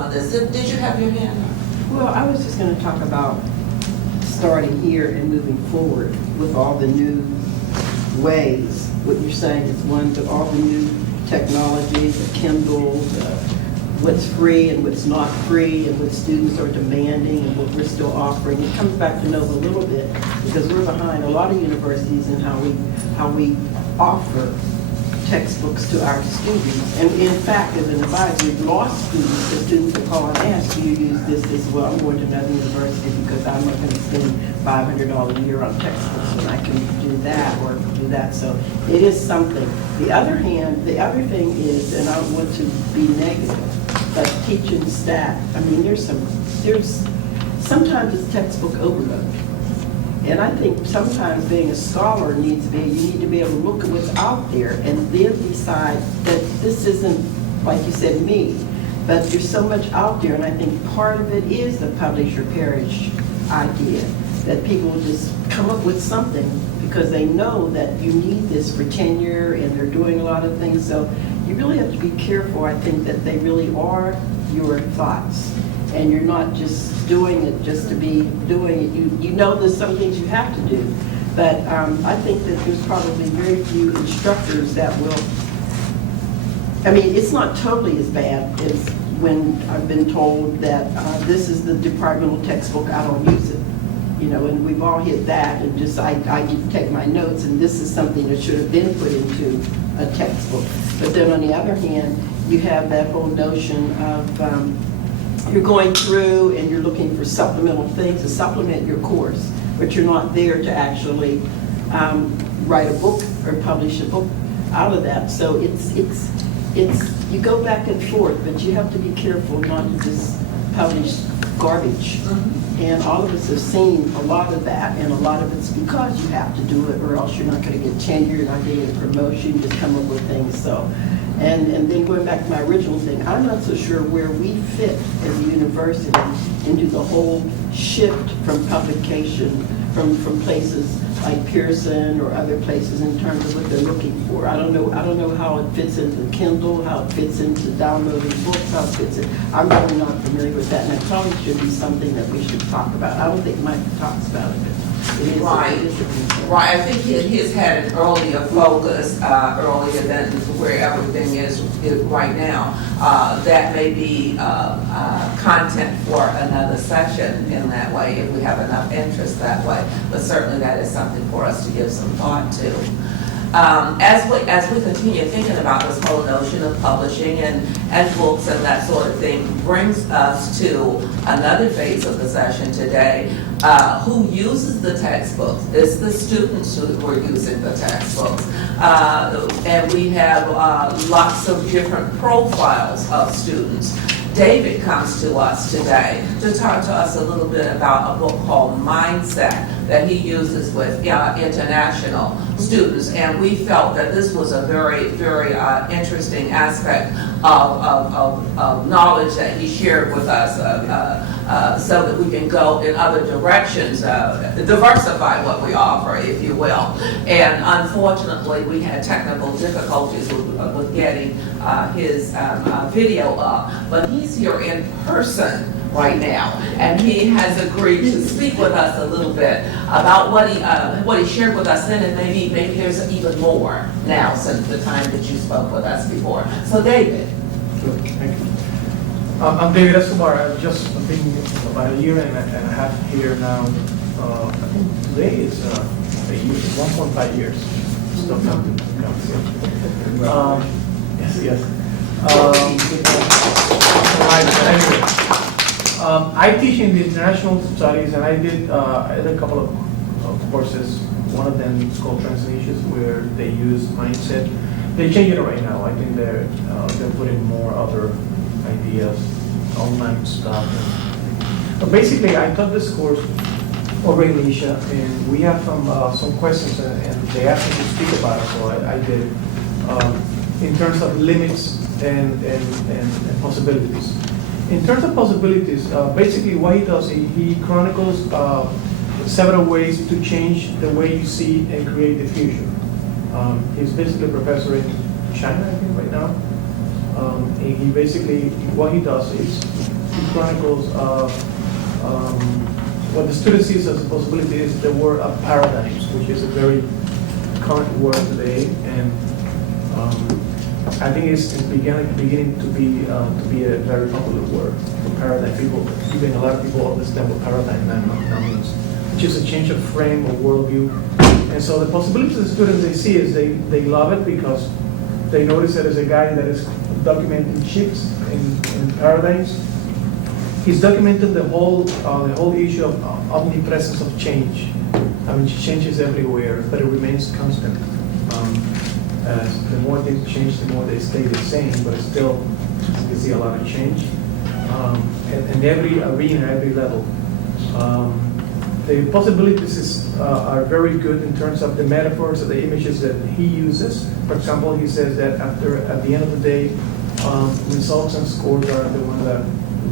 on this. Did you have your hand up? Well, I was just going to talk about starting here and moving forward with all the new ways. What you're saying is one, but all the new technology, the Kindle, what's free and what's not free, and what students are demanding and what we're still offering. It comes back to Nova a little bit because we're behind a lot of universities in how we offer textbooks to our students. And in fact, as an advisor, we've lost students. The students will call and ask, do you use this as well? I'm going to another university because I'm not going to spend $500 a year on textbooks when I can do that or do that. So it is something. The other thing is, and I don't want to be negative, but teaching staff, I mean, sometimes it's textbook overload. And I think sometimes being a scholar you need to be able to look at what's out there and then decide that this isn't, like you said, me, but there's so much out there. And I think part of it is the publish or perish idea, that people just come up with something because they know that you need this for tenure and they're doing a lot of things. So you really have to be careful, I think, that they really are your thoughts. And you're not just doing it just to be doing it. You know there's some things you have to do. But I think that there's probably very few instructors that will, I mean, it's not totally as bad as when I've been told that this is the departmental textbook, I don't use it. You know, and we've all hit that, and just I get to take my notes, and this is something that should have been put into a textbook. But then on the other hand, you have that whole notion of you're going through and you're looking for supplemental things to supplement your course, but you're not there to actually write a book or publish a book out of that. So it's you go back and forth, but you have to be careful not to just publish garbage. Mm-hmm. And all of us have seen a lot of that, and a lot of it's because you have to do it, or else you're not going to get tenure, you're not getting a promotion, you just come up with things. So. And then going back to my original thing, I'm not so sure where we fit as a university into the whole shift from publication from places like Pearson or other places in terms of what they're looking for. I don't know how it fits into Kindle, how it fits into downloading books, how it fits in. I'm really not familiar with that, and it probably should be something that we should talk about. I don't think Mike talks about it. Right. I think he's had an earlier focus, earlier than where everything is right now. That may be content for another session in that way, if we have enough interest that way. But certainly that is something for us to give some thought to. As we continue thinking about this whole notion of publishing and books and that sort of thing, brings us to another phase of the session today. Who uses the textbooks? It's the students who are using the textbooks. And we have lots of different profiles of students. David comes to us today to talk to us a little bit about a book called Mindset that he uses with international students, and we felt that this was a very, very interesting aspect of knowledge that he shared with us, so that we can go in other directions, diversify what we offer, if you will. And unfortunately, we had technical difficulties with getting his video up, but he's here in person right now, and he has agreed to speak with us a little bit about what he shared with us then, and maybe there's even more now since the time that you spoke with us before. So, David. Sure, thank you. I'm David Escobar. I've just been about a year and a half here now. I think today is a year, 1.5 years. Still counting. Yes. I teach in the international studies, and I did a couple of courses. One of them is called Translations, where they use mindset. They change it right now. I think they're putting more other ideas, online stuff. But basically, I taught this course over in Asia, and we have some questions, and they asked me to speak about it, so I did. In terms of limits and possibilities. In terms of possibilities, basically what he does, he chronicles several ways to change the way you see and create the future. He's basically a professor in China, I think, right now. And he basically, what he does is he chronicles what the student sees as a possibility is the word of paradigms, which is a very current word today, and I think it's beginning to be a very popular word for paradigm. People, even a lot of people understand what paradigm now means, which is a change of frame or worldview. And so the possibilities the students they see is they love it because they notice that there's a guy that is documenting shifts in paradigms. He's documenting the whole issue of omnipresence of change. I mean, change is everywhere, but it remains constant. As the more they change, the more they stay the same, but still, you see a lot of change. In every arena, every level. The possibilities are very good in terms of the metaphors or the images that he uses. For example, he says that at the end of the day, results and scores are the ones that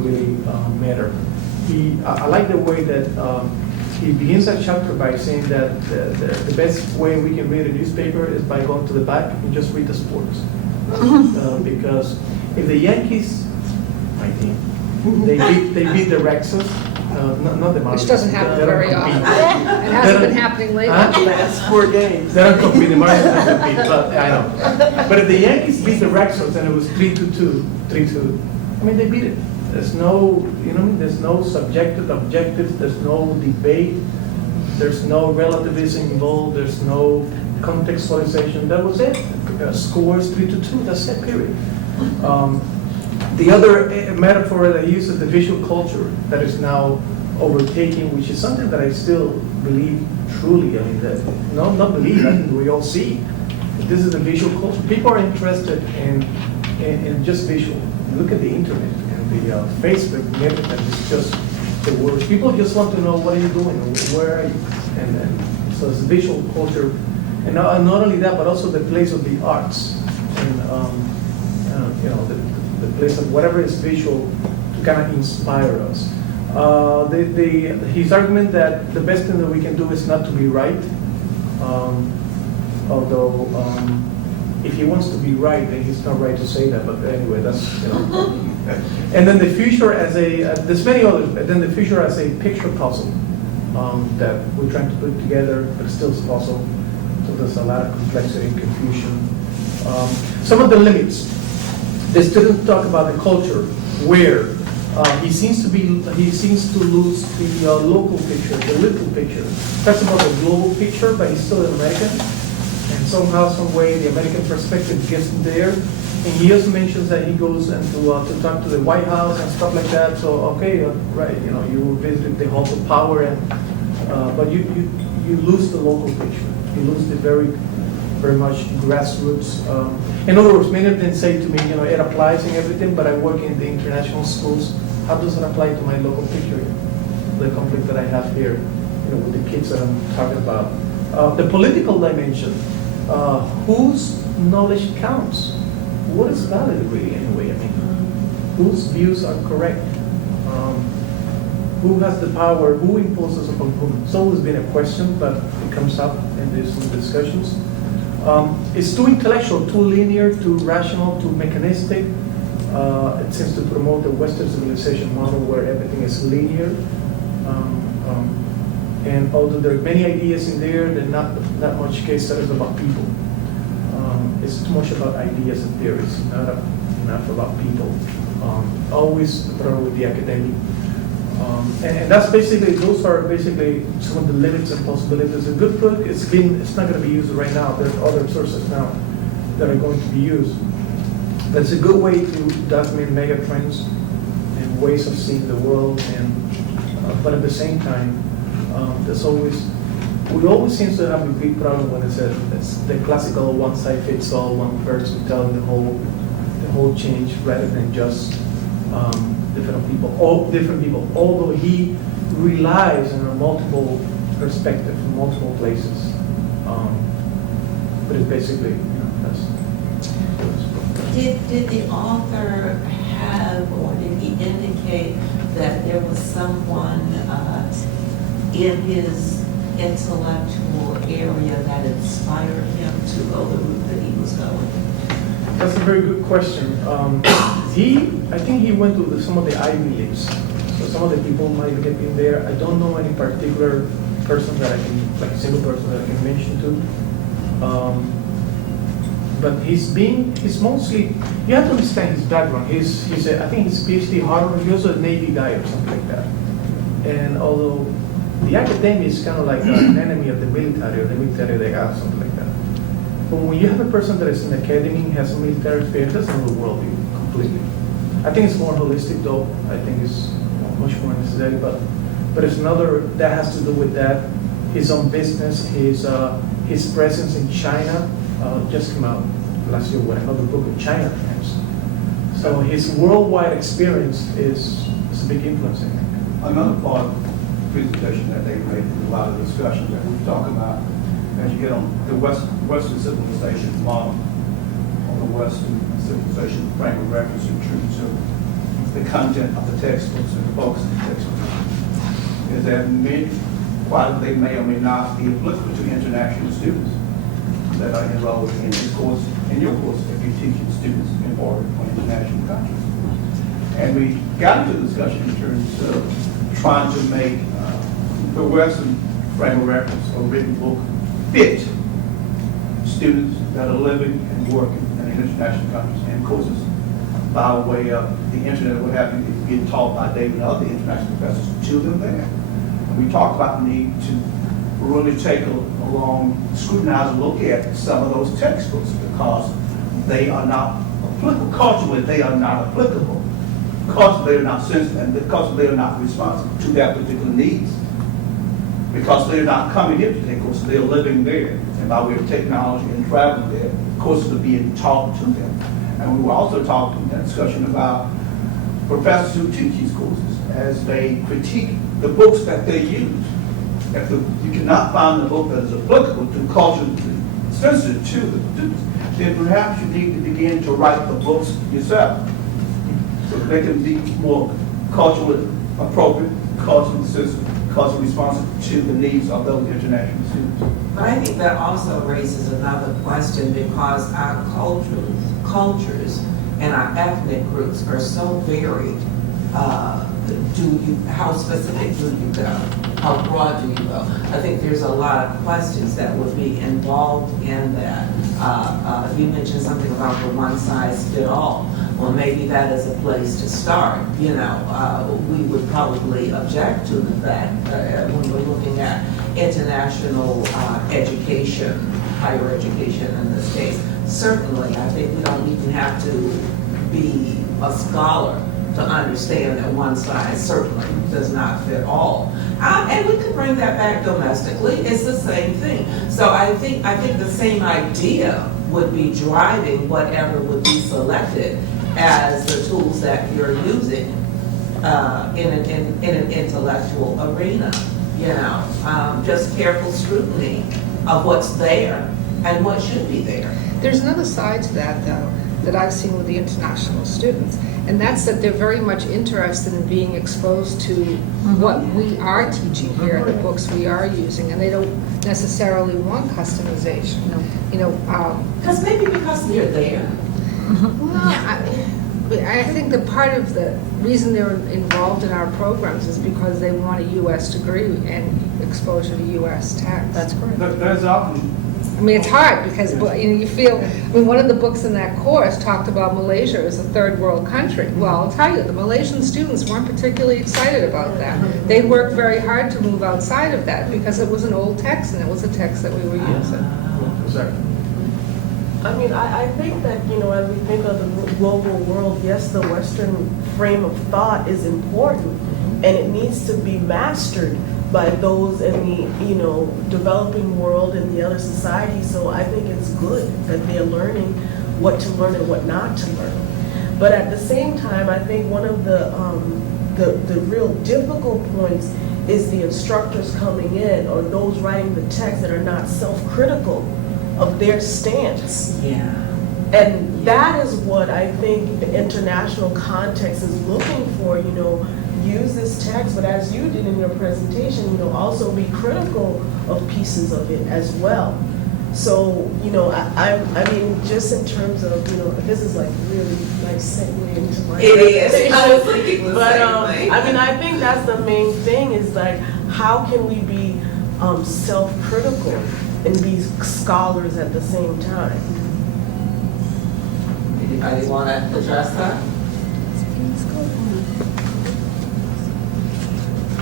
really matter. I like the way that he begins that chapter by saying that the best way we can read a newspaper is by going to the back and just read the sports. Because if the Yankees, my team, they beat the Rexos, not the Marlins. Which doesn't happen very often. It hasn't been happening lately. Last 4 games. They don't compete, the Marlins don't compete, but I know. But if the Yankees beat the Rexos and it was 3-2, I mean, they beat it. There's no, there's no subjective, objective, there's no debate, there's no relativism involved, there's no contextualization. That was it. Scores 3-2, that's it, period. The other metaphor that I use is the visual culture that is now overtaking, which is something that I still believe truly. I mean, not believe, I think we all see. This is the visual culture. People are interested in just visual. Look at the internet and the Facebook and everything. It's just the words. People just want to know, what are you doing? Where are you? And so it's visual culture. And not only that, but also the place of the arts. And, the place of whatever is visual to kind of inspire us. His argument that the best thing that we can do is not to be right. Although, if he wants to be right, then he's not right to say that. But anyway, that's, And then the future as there's many others, but then the future as a picture puzzle that we're trying to put together, but still is puzzle. So there's a lot of complexity and confusion. Some of the limits. The students talk about the culture where he seems to lose the local picture, the little picture. Talks about the global picture, but he's still an American. And somehow, some way, the American perspective gets there. And he also mentions that he goes and to talk to the White House and stuff like that. So, okay, right, you visit the halls of power, but you lose the local picture. You lose the very much grassroots. In other words, many of them say to me, it applies in everything, but I work in the international schools. How does it apply to my local picture? The conflict that I have here, with the kids that I'm talking about. The political dimension, whose knowledge counts? What is valid really anyway? I mean, whose views are correct? Who has the power? Who imposes upon whom? It's always been a question, but it comes up in these discussions. It's too intellectual, too linear, too rational, too mechanistic. It seems to promote the Western civilization model where everything is linear. And although there are many ideas in there, there's not much case studies about people. It's too much about ideas and theories, not about people. Always the problem with the academic. And that's those are basically some of the limits and possibilities. A good book, it's not going to be used right now. There's other sources now that are going to be used. But it's a good way to document mega trends and ways of seeing the world. But at the same time, we always seem to have a big problem when it's the classical one size fits all, one person telling the whole change rather than just different people. Although he relies on a multiple perspective from multiple places, but it's basically that's. Did the author have, or did he indicate that there was someone in his intellectual area that inspired him to go the route that he was going? That's a very good question. I think he went to some of the Ivy Leagues. So some of the people might have been there. I don't know any particular person that I can, like a single person that I can mention to. But he's mostly, you have to understand his background. I think he's PhD Harvard, he's also a Navy guy or something like that. And although the academia is kind of like an enemy of the military, or the military they have, something like that. But when you have a person that is in academy, has a military experience, that's another worldview completely. I think it's more holistic though. I think it's much more necessary, but it's another, that has to do with that. His own business, his presence in China, just came out last year with another book of China trends. So his worldwide experience is a big influence in it. Another part of the presentation that they made, a lot of discussions that we talk about, as you get on the Western civilization model, on the Western civilization frame of reference in terms of the content of the textbooks and the focus of the textbooks, is that many, while they may or may not be applicable to international students that are enrolled in this course, in your course, if you're teaching students in foreign or international countries. And we got into the discussion in terms of trying to make the Western frame of reference or written book fit students that are living and working in international countries and courses by way of the internet or what have you, being taught by David and other international professors to them there. And we talked about the need to really take a long, scrutinize and look at some of those textbooks because they are not applicable. Culturally, they are not applicable. Because they are not sensitive and because they are not responsive to their particular needs. Because they're not coming into the course, they're living there. And by way of technology and traveling there, courses are being taught to them. And we were also talking in that discussion about professors who teach these courses as they critique the books that they use. If you cannot find a book that is applicable to culturally sensitive to the students, then perhaps you need to begin to write the books yourself so that they can be more culturally appropriate, culturally sensitive, culturally responsive to the needs of those international students. But I think that also raises another question because our cultures and our ethnic groups are so varied. How specific do you go? How broad do you go? I think there's a lot of questions that would be involved in that. You mentioned something about the one size fit all. Well, maybe that is a place to start. You know, we would probably object to the fact when we're looking at international education, higher education in this case. Certainly, I think we don't even have to be a scholar to understand that one size certainly does not fit all. And we could bring that back domestically. It's the same thing. So I think the same idea would be driving whatever would be selected as the tools that you're using in an intellectual arena. You know, just careful scrutiny of what's there and what should be there. There's another side to that, though, that I've seen with the international students, and that's that they're very much interested in being exposed to what we are teaching here, the books we are using, and they don't necessarily want customization. You know, Because they're there. well, I think that part of the reason they're involved in our programs is because they want a U.S. degree and exposure to U.S. text. That's correct. There's often I mean, it's hard because you feel, I mean, one of the books in that course talked about Malaysia as a third world country. Well, I'll tell you, the Malaysian students weren't particularly excited about that. They worked very hard to move outside of that because it was an old text and it was a text that we were using. Exactly. I mean, I think that, you know, as we think of the global world, yes, the Western frame of thought is important and it needs to be mastered by those in the, you know, developing world and the other societies. So I think it's good that they're learning what to learn and what not to learn. But at the same time, I think one of the real difficult points is the instructors coming in or those writing the text that are not self-critical of their stance. Yeah. And that is what I think the international context is looking for, you know, use this text, but as you did in your presentation, you know, also be critical of pieces of it as well. So, I mean, just in terms of, this is like really nice segue into my. It is. presentation. I was thinking the But, same thing. I mean, I think that's the main thing is like, how can we be self-critical and be scholars at the same time? Anybody want to address that?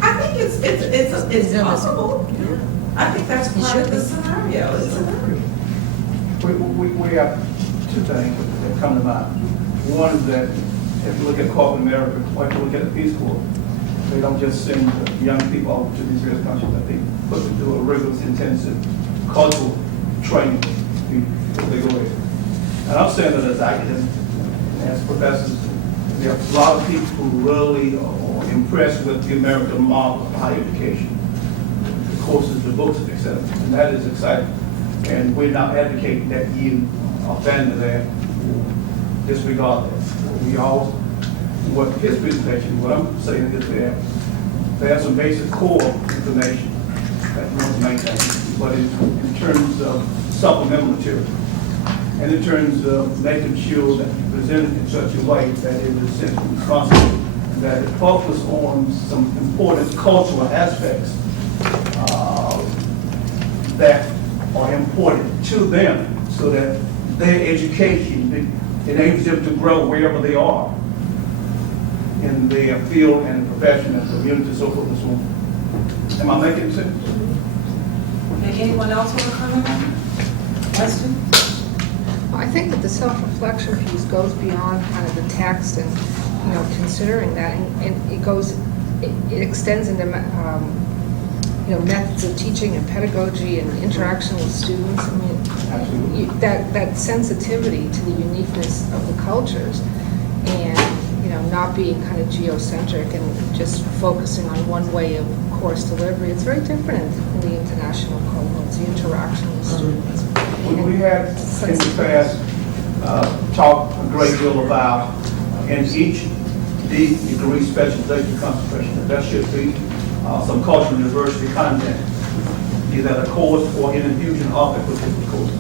I think it's possible. I think that's part of the scenario, isn't it? We have two things that come to mind. One is that if you look at corporate America, like you look at the Peace Corps, they don't just send young people over to these various countries, but they put them through a rigorous, intensive cultural training before they go in. And I'm saying that as academics, as professors, there are a lot of people who really are impressed with the American model of higher education, the courses, the books, etc. And that is exciting. And we're not advocating that you abandon that or disregard that. We all, what his presentation, what I'm saying is there's some basic core information that we want to maintain, but in terms of supplemental material, and in terms of making sure that you present it in such a way that it is essentially responsible, that it focuses on some important cultural aspects that are important to them, so that their education enables them to grow wherever they are in their field and profession and community, so forth and so on. Am I making sense? Anyone else want to comment on that? Question? I think that the self-reflection piece goes beyond kind of the text and, considering that, and it extends into, methods of teaching and pedagogy and interaction with students. I mean, that sensitivity to the uniqueness of the cultures and, not being kind of geocentric and just focusing on one way of course delivery. It's very different in the international cohorts, the interaction with students. We have in the past talked a great deal about in each degree specialization concentration, that should be some cultural diversity content, either a course or an infusion of a particular course.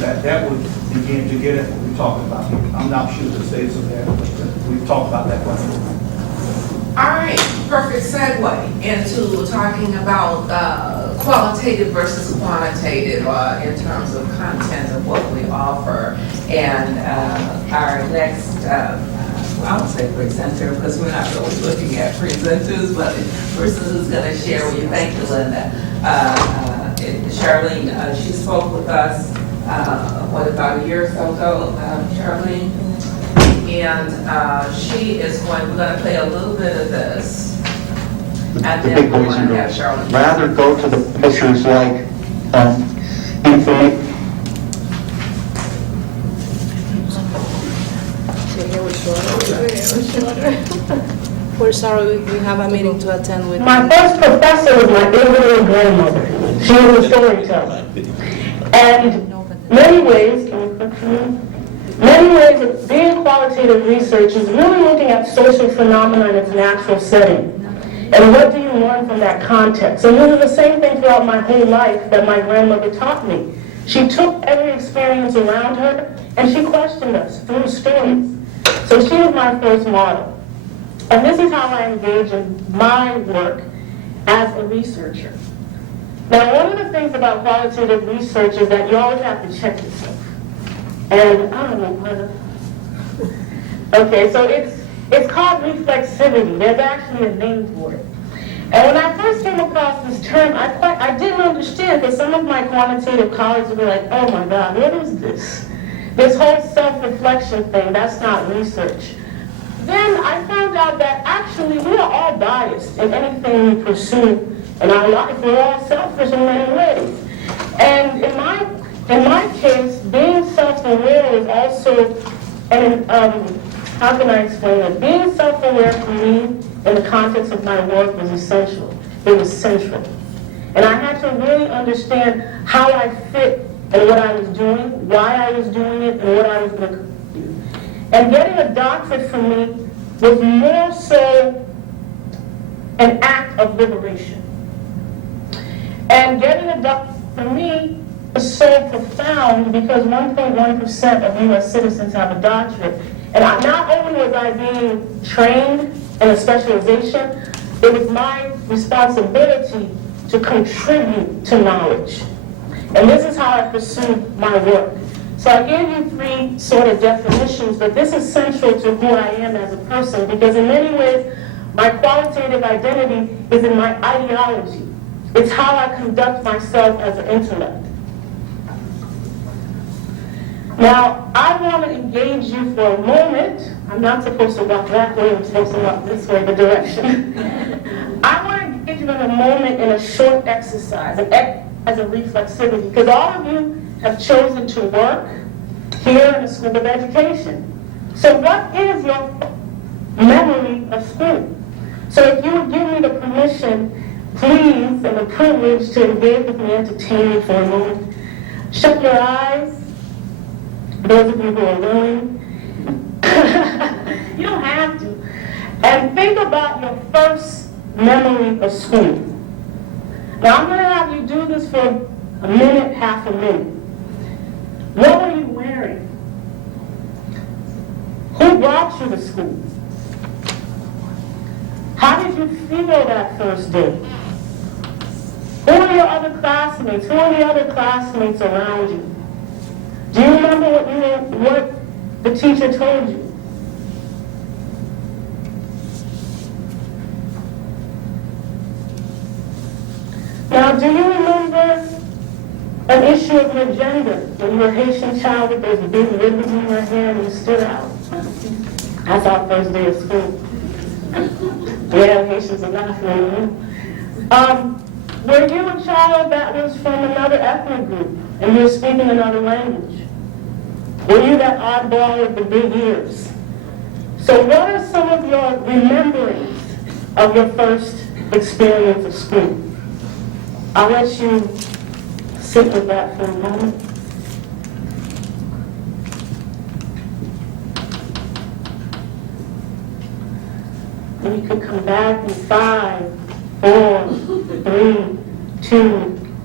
That would begin to get at what we're talking about here. I'm not sure the status of that, but we've talked about that one. All right, perfect segue into talking about qualitative versus quantitative in terms of content of what we offer. And our next, I would say presenter, because we're not really looking at presenters, but the person who's going to share with you, thank you, Linda. Charlene, she spoke with us, about a year or so ago, Charlene? And she is we're going to play a little bit of this. And the then big we're boys going and to have girls. Charlene. Rather go to the places like information. We're sorry, we have a meeting to attend with. My first professor was my elderly grandmother. She was a storyteller. And many ways of being qualitative research is really looking at social phenomena in its natural setting. And what do you learn from that context? And this is the same thing throughout my whole life that my grandmother taught me. She took every experience around her and she questioned us through stories. So she was my first model. And this is how I engage in my work as a researcher. Now, one of the things about qualitative research is that you always have to check yourself. And I don't know how to... Okay, so it's called reflexivity. There's actually a name for it. And when I first came across this term, I didn't understand, because some of my quantitative colleagues would be like, oh my God, what is this? This whole self-reflection thing, that's not research. Then I found out that actually we are all biased in anything we pursue in our life. We're all selfish in many ways. And in my case, being self-aware is also, how can I explain it? Being self-aware for me in the context of my work was essential. It was central. And I had to really understand how I fit in what I was doing, why I was doing it, and what I was going to do. And getting a doctorate for me was more so an act of liberation. And getting a doctorate for me is so profound because 1.1% of U.S. citizens have a doctorate. And not only was I being trained in a specialization, it was my responsibility to contribute to knowledge. And this is how I pursued my work. So I gave you three sort of definitions, but this is central to who I am as a person because in many ways, my qualitative identity is in my ideology. It's how I conduct myself as an intellect. Now, I want to engage you for a moment. I'm not supposed to walk that way, I'm supposed to walk this way, the direction. I want to engage you in a moment in a short exercise, as a reflexivity, because all of you have chosen to work here in the School of Education. So what is your memory of school? So if you would give me the permission, please, and the privilege to engage with me, entertain me for a moment. Shut your eyes. Those of you who are willing. You don't have to. And think about your first memory of school. Now I'm going to have you do this for a minute, half a minute. What were you wearing? Who brought you to school? How did you feel that first day? Who are your other classmates? Who are the other classmates around you? Do you remember what the teacher told you? Now, do you remember an issue of your gender? When you were a Haitian child with those big ribbons in your hair and you stood out? That's our first day of school. Yeah, Haitians are not for were you a child that was from another ethnic group and you were speaking another language? Were you that oddball with the big ears? So what are some of your rememberings of your first experience of school? I'll let you sit with that for a moment. And you can come back in 5, 4, 3, 2,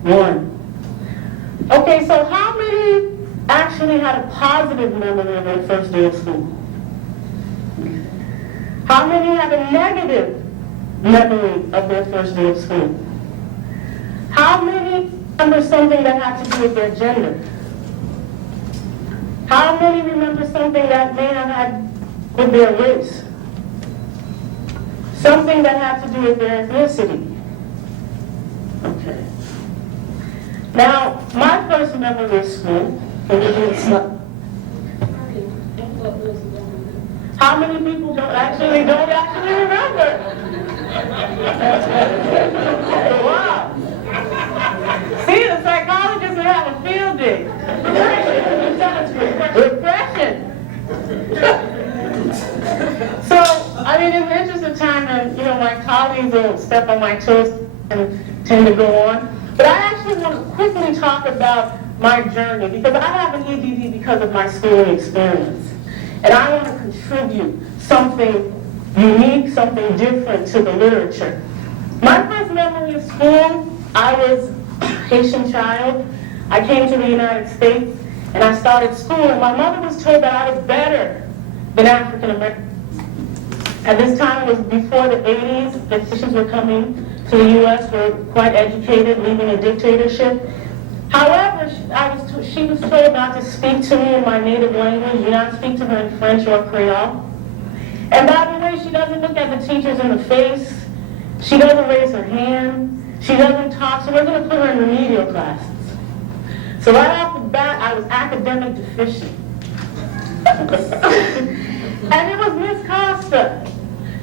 1. Okay, so how many actually had a positive memory of their first day of school? How many had a negative memory of their first day of school? How many remember something that had to do with their gender? How many remember something that may have had with their race? Something that had to do with their ethnicity? Okay. Now, my first memory of school, can you do this? How many people don't actually remember? Wow. See, the psychologists would have a field day. Repression. So, I mean, in the interest of time, and my colleagues will step on my toes and tend to go on. But I actually want to quickly talk about my journey because I have an EDD because of my schooling experience. And I want to contribute something unique, something different to the literature. My first memory of school, I was a Haitian child. I came to the United States and I started school and my mother was told that I was better than African Americans. At this time, it was before the 80s, the Haitians were coming to the U.S., were quite educated, leaving a dictatorship. However, she was told not to speak to me in my native language, do not speak to her in French or Creole. And by the way, she doesn't look at the teachers in the face. She doesn't raise her hand. She doesn't talk, so we're going to put her in remedial classes. So right off the bat, I was academic deficient. And it was Miss Costa.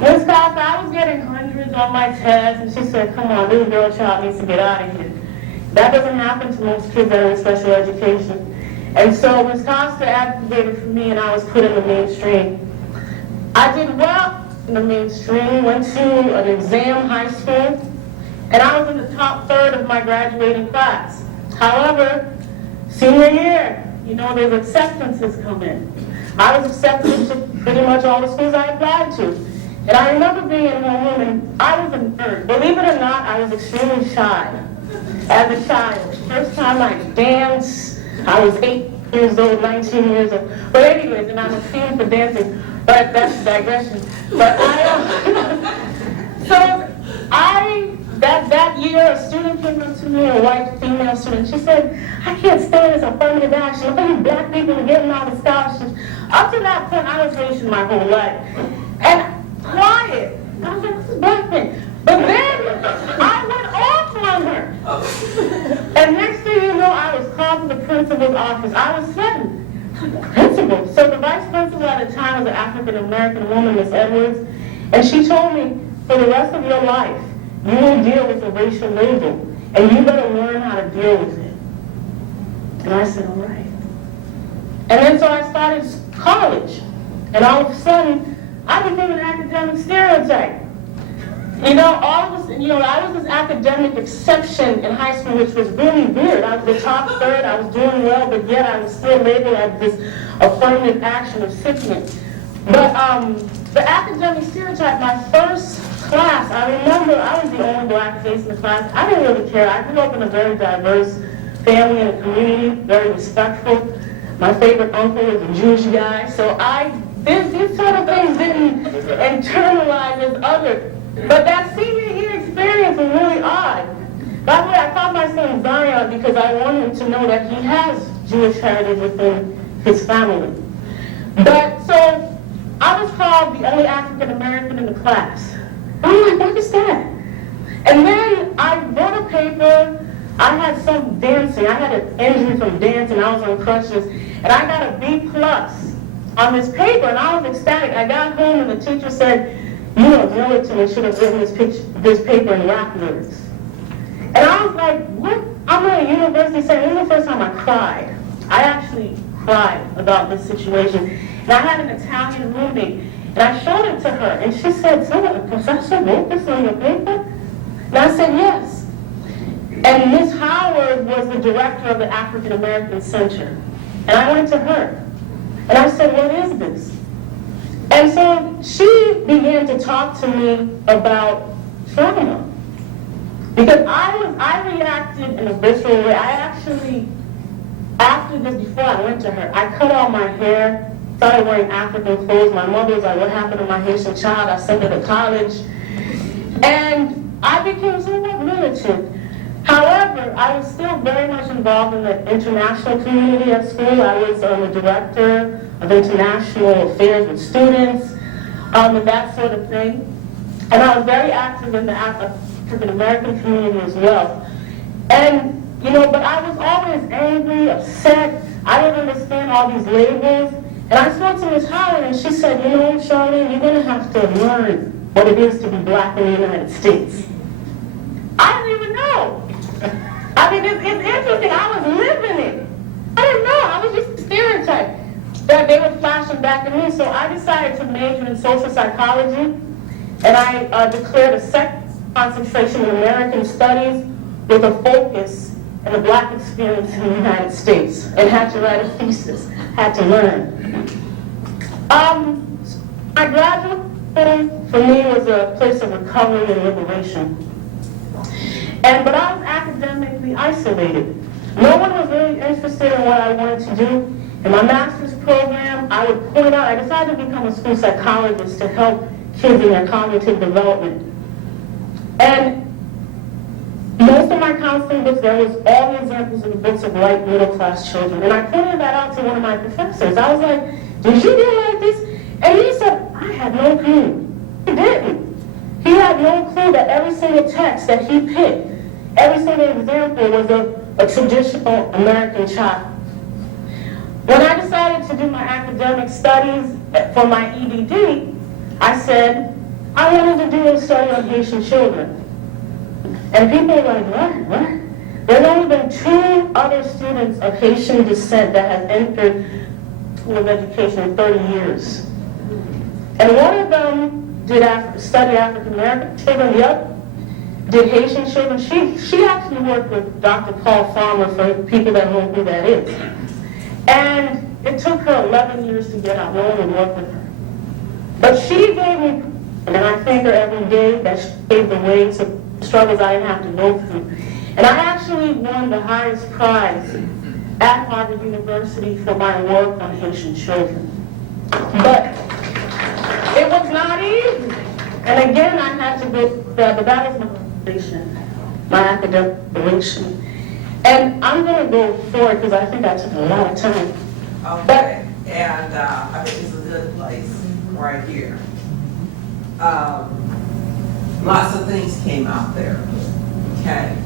Miss Costa, I was getting hundreds on my test, and she said, come on, this girl child needs to get out of here. That doesn't happen to most kids that are in special education. And so Miss Costa advocated for me, and I was put in the mainstream. I did well in the mainstream, went to an exam high school, and I was in the top third of my graduating class. However, senior year, there's acceptances come in. I was accepted to pretty much all the schools I applied to. And I remember being at home, and I was a nerd. Believe it or not, I was extremely shy as a child. first time I danced. I was 8 years old, 19 years old. But anyways, and I'm a fiend for dancing. But that's a digression. But that year, a student came up to me, a white female student. She said, "I can't stand this affirmative action. Look at you black people are getting all the scholarships." Up to that point, I was Haitian my whole life. And quiet. And I was like, "This is black thing." But then I went off on her. And next thing you know, I was called to the principal's office. I was threatened. Principal. So the vice principal at the time was an African-American woman, Miss Edwards, and she told me, for the rest of your life, you will deal with a racial label, and you better learn how to deal with it. And I said, all right. And then so I started college, and all of a sudden, I became an academic stereotype. You know, I was this academic exception in high school, which was really weird. I was the top third, I was doing well, but yet I was still labeled as this affirmative action recipient. But the academic stereotype, my first class, I remember I was the only black face in the class. I didn't really care. I grew up in a very diverse family and a community, very respectful. My favorite uncle was a Jewish guy, so these sort of things didn't internalize as other. But that senior year experience was really odd. By the way, I called my son Zion because I want him to know that he has Jewish heritage within his family. But so I was called the only African American in the class. I'm like, what is that? And then I wrote a paper. I had some dancing. I had an injury from dancing. I was on crutches. And I got a B+ on this paper, and I was ecstatic. I got home, and the teacher said, "You are militant and should have written this paper in rap lyrics." And I was like, what? I'm at a university setting. This is the first time I cried. I actually cried about this situation. And I had an Italian roommate, and I showed it to her, and she said, "So the professor wrote this on your paper?" And I said, "Yes." And Miss Howard was the director of the African American Center. And I went to her, and I said, "What is this?" And so she began to talk to me about trauma. Because I reacted in a visceral way. I actually, after this, before I went to her, I cut all my hair, started wearing African clothes. My mother was like, "What happened to my Haitian child?" I sent her to college. And I became somewhat militant. However, I was still very much involved in the international community at school. I was the director of international affairs with students, and that sort of thing. And I was very active in the African American community as well. And, but I was always angry, upset. I didn't understand all these labels. And I spoke to Ms. Howard, and she said, Charlene, you're going to have to learn what it is to be black in the United States. I didn't even know. I mean, it's interesting. I was living it. I didn't know. I was just a stereotype that they were flashing back at me. So I decided to major in social psychology, and I declared a second concentration in American studies with a focus in the black experience in the United States, and had to write a thesis, had to learn. My graduate school, for me, was a place of recovery and liberation. But I was academically isolated. No one was really interested in what I wanted to do. In my master's program, I would point out, I decided to become a school psychologist to help kids in their cognitive development. And most of my counseling books, there was all the examples in the books of white middle-class children. And I pointed that out to one of my professors. I was like, "Did you deal like this?" And he said, "I had no clue." He didn't. He had no clue that every single text that he picked, every single example was of a traditional American child. When I decided to do my academic studies for my EDD, I said, I wanted to do a study on Haitian children. And people were like, what? There's only been 2 other students of Haitian descent that have entered School of Education in 30 years. And one of them did study African American children, the other did Haitian children. She actually worked with Dr. Paul Farmer, for people that know who that is. And it took her 11 years to get out. No one would work with her. But she gave me, and I thank her every day that she paved the way to struggles I didn't have to go through. And And I actually won the highest prize at Harvard University for my work on Haitian children. But it was not easy. And again, I had to go, but that was my motivation, my academic motivation. And I'm going to go forward because I think I took a lot of time. Okay, and I think it's a good place right here. Lots of things came out there, okay?